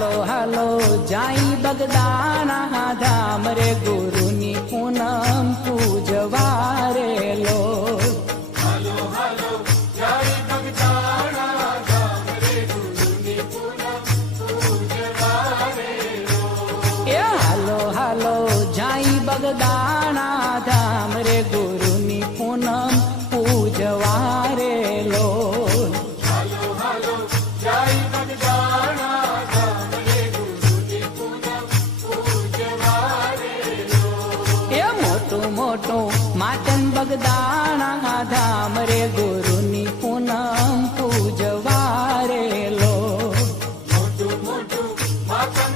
હાલો હાલો જાઈ બગદાણા ધામ રે ગુરુની પૂનમ પૂજવારે લો. હાલો હાલો જાય બગદાણા ધામ રે ગુરુની પૂનમ પૂજવારે લો. એ હાલો હાલો જાઈ બગદાણા ધામ રે ગુરુની પૂનમ પૂજવારે લો. હાલો હાલો જાય બગદાણા ધામ રે ગુરુની પૂનમ પૂજવારે લો. એ મોટું મોટું માતન બગદાણા ધામ રે ગુરુની પૂનમ પૂજવારે લો. મોટું મોટું માતન